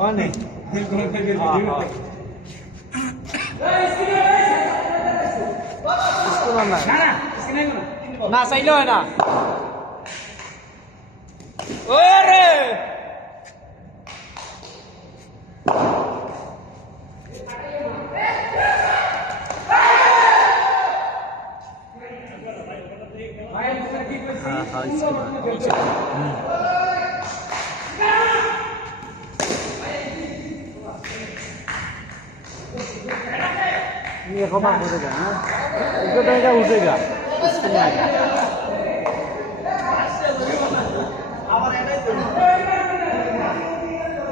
অনেক না চাইলে হয় না ওরে ये कमाल उठेगा ना इसको तो क्या उठेगा इसके में आएगा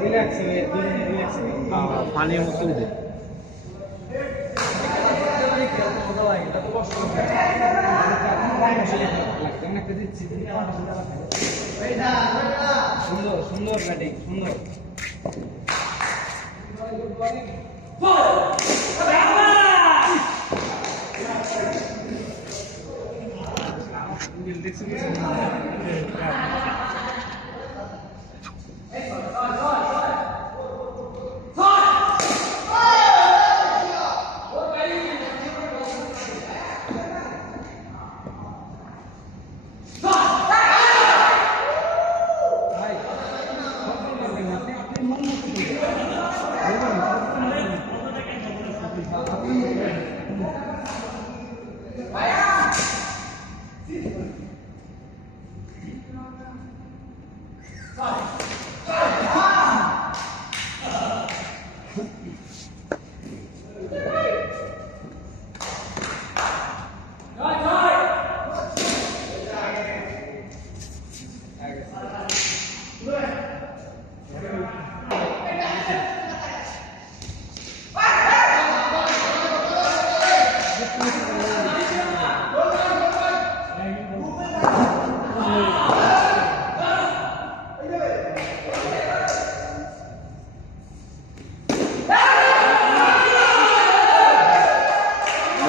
रिलैक्स है रिलैक्स हां पानी में तो दे সুন্দর সুন্দর ব্যাটিং সুন্দর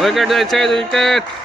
Wicket, wicket.